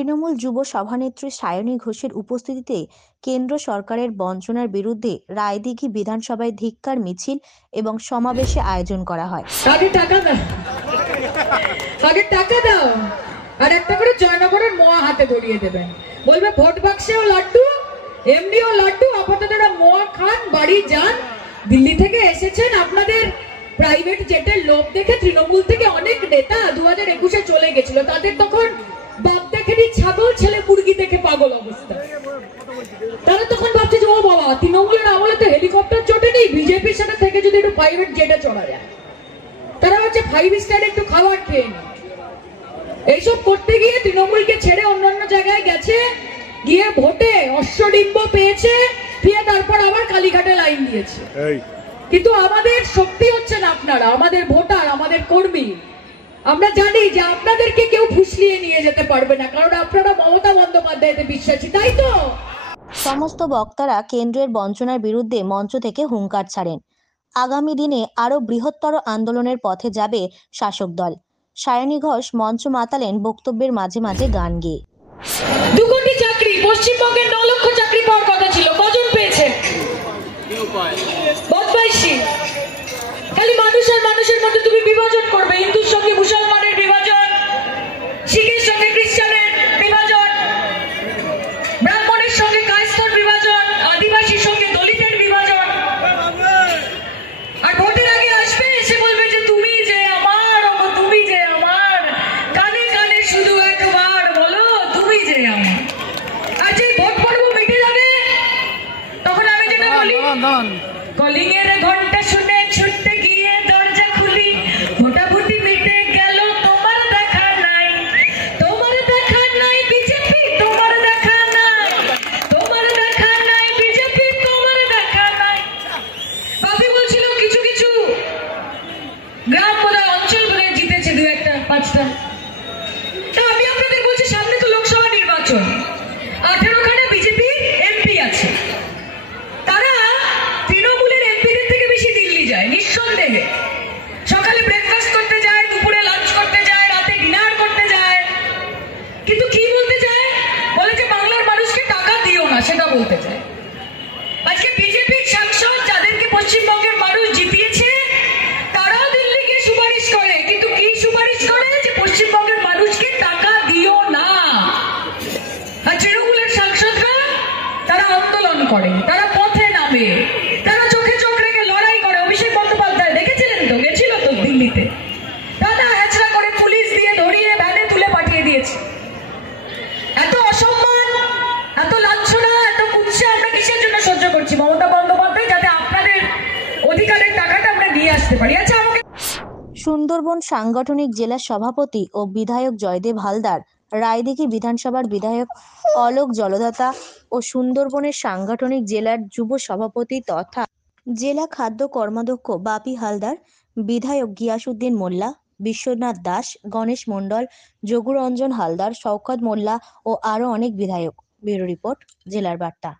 তৃণমূল যুব সভানেত্রী সায়নী ঘোষের উপস্থিতিতে কেন্দ্র সরকারের বঞ্চনার বিরুদ্ধে রায়দিঘি বিধানসভায় ধিক্কার মিছিল এবং সমাবেশে আয়োজন করা হয়। টাকা দাও আর একটা করে জয়নগরের মোয়া হাতে ধরিয়ে দেবেন, বলবে ভোট বাক্সেও লাড্ডু, এমনিও লাড্ডু, আপাতত মোয়া খান, বাড়ি যান। দিল্লি থেকে এসেছেন, আপনাদের প্রাইভেট জেটের লোভ দেখে তৃণমূল থেকে অনেক নেতা 2021-এ চলে গেছিল, তাদের তখন বাপ দেখেনি ছাগল, ছেলে মুরগি দেখে পাগল অবস্থা। তারা তখন ভাবছে যে ও বাবা, তৃণমূলের আমলে তো হেলিকপ্টার চটেনি, বিজেপির সাথে থেকে যদি একটু প্রাইভেট জেটে চড়া যায়। তারা ভাবছে 5 স্টার একটু খাবার খেয়ে নি। এইসব করতে গিয়ে তৃণমূলকে ছেড়ে অন্যান্য জায়গায় গেছে, গিয়ে ভোটে অশ্বডিম্ব পেয়েছে, দিয়ে তারপর আবার কালীঘাটে লাইন দিয়েছে। কিন্তু আমাদের শক্তি হচ্ছে না আপনারা, আমাদের ভোটার, আমাদের কর্মী। আমরা জানি যে আপনাদেরকে কেউ ফুসলিয়ে নিয়ে যেতে পারবে না, কারণ আপনারা মমতা বন্দ্যোপাধ্যায়তে বিশ্বাসী, তাই তো? সমস্ত বক্তারা কেন্দ্রের বঞ্চনার বিরুদ্ধে মঞ্চ থেকে হুঙ্কার ছাড়েন। আগামী দিনে আরো বৃহত্তর আন্দোলনের পথে যাবে শাসক দল। সায়নী ঘোষ মঞ্চ মাতালেন বক্তব্যের মাঝে মাঝে গান গেয়ে। 2 কোটি চাকরি, পশ্চিমবঙ্গের 9 লক্ষ চাকরি পাওয়ার কথা ছিল, কজন পেয়েছে? বদমাইশি। খালি মানুষ আর মানুষের মধ্যে তুমি বিভাজন করবে, হিন্দুর সঙ্গে মুসলমানের বিভাজন, শিখের সঙ্গে খ্রিস্টানের বিভাজন, ব্রাহ্মণের সঙ্গে কায়স্থর বিভাজন, আদিবাসীর সঙ্গে দলিতের বিভাজন। আর ভোটের আগে আসবে, এসে বলবে যে তুমি যে আমার, তুমি যে আমার, কানে কানে শুধু একবার বলো তুমি যে আমার। আর যে ভোট পর্ব মিটে যাবে, তখন আমি যেটা বলি, কলিং এর ঘন্টা শুনে ছুটতে গিয়ে দরজা খুলি, ভোটাভুটি মিটে গেল, তোমার দেখা নাই, তোমার দেখা নাই বিজেপি, তোমার দেখা নাই, তোমার দেখা নাই বিজেপি, তোমার দেখা নাই। বাপি বলছিল কিছু কিছু গ্রাম বোধহয় অঞ্চল বলে জিতেছে 2-1টা 5টা। আমি আপনাদের বলছি, সামনে তো লোকসভা নির্বাচন, 18খানা বিজেপি এমপি আছে। তারা তৃণমূলের এমপিদের থেকে বেশি দিল্লি যায় নিঃসন্দেহে। সকালে ব্রেকফাস্ট করতে যায়, দুপুরে লাঞ্চ করতে যায়, রাতে ডিনার করতে যায়। কিন্তু কি বলতে চায়? বলে যে বাংলার মানুষকে টাকা দিও না, সেটা বলতে চায়। আজকে বিজেপির সাংসদ যাদেরকে পশ্চিমবঙ্গের মানুষ জিতিয়েছে, তারাও দিল্লি গিয়ে সুপারিশ করে, কিন্তু কি সুপারিশ করে? যে পশ্চিমবঙ্গের মানুষকে টাকা দিও না। আর তৃণমূলের সাংসদরা তারা আন্দোলন করে, তারা পথে নামে, তারা চোখে চোখ রেখে লড়াই করে। অভিষেক বন্দ্যোপাধ্যায় দেখেছিলেন তো, গেছিল তো দিল্লিতে, দাদা হ্যাচড়া করে পুলিশ দিয়ে ধরিয়ে ভ্যানে তুলে পাঠিয়ে দিয়েছে। এত অসম্মান, এত লাঞ্ছনা, এত কুৎসা আমরা কিসের জন্য সহ্য করছি? মমতা বন্দ্যোপাধ্যায় যাতে আপনাদের অধিকারের টাকাটা আমরা নিয়ে আসতে পারি। আচ্ছা, আমাকে সুন্দরবন সাংগঠনিক জেলা সভাপতি ও বিধায়ক জয়দেব হালদার, রায়দিঘি বিধানসভার বিধায়ক অলোক জলদাতা ও সুন্দরবনের সাংগঠনিক জেলার যুব সভাপতি তথা জেলা খাদ্য কর্মাধ্যক্ষ বাপি হালদার, বিধায়ক গিয়াসউদ্দিন মোল্লা, বিশ্বনাথ দাস, গণেশ মণ্ডল, যোগুরঞ্জন হালদার, শওকত মোল্লা ও আরও অনেক বিধায়ক। ব্যুরো রিপোর্ট, জেলার বার্তা।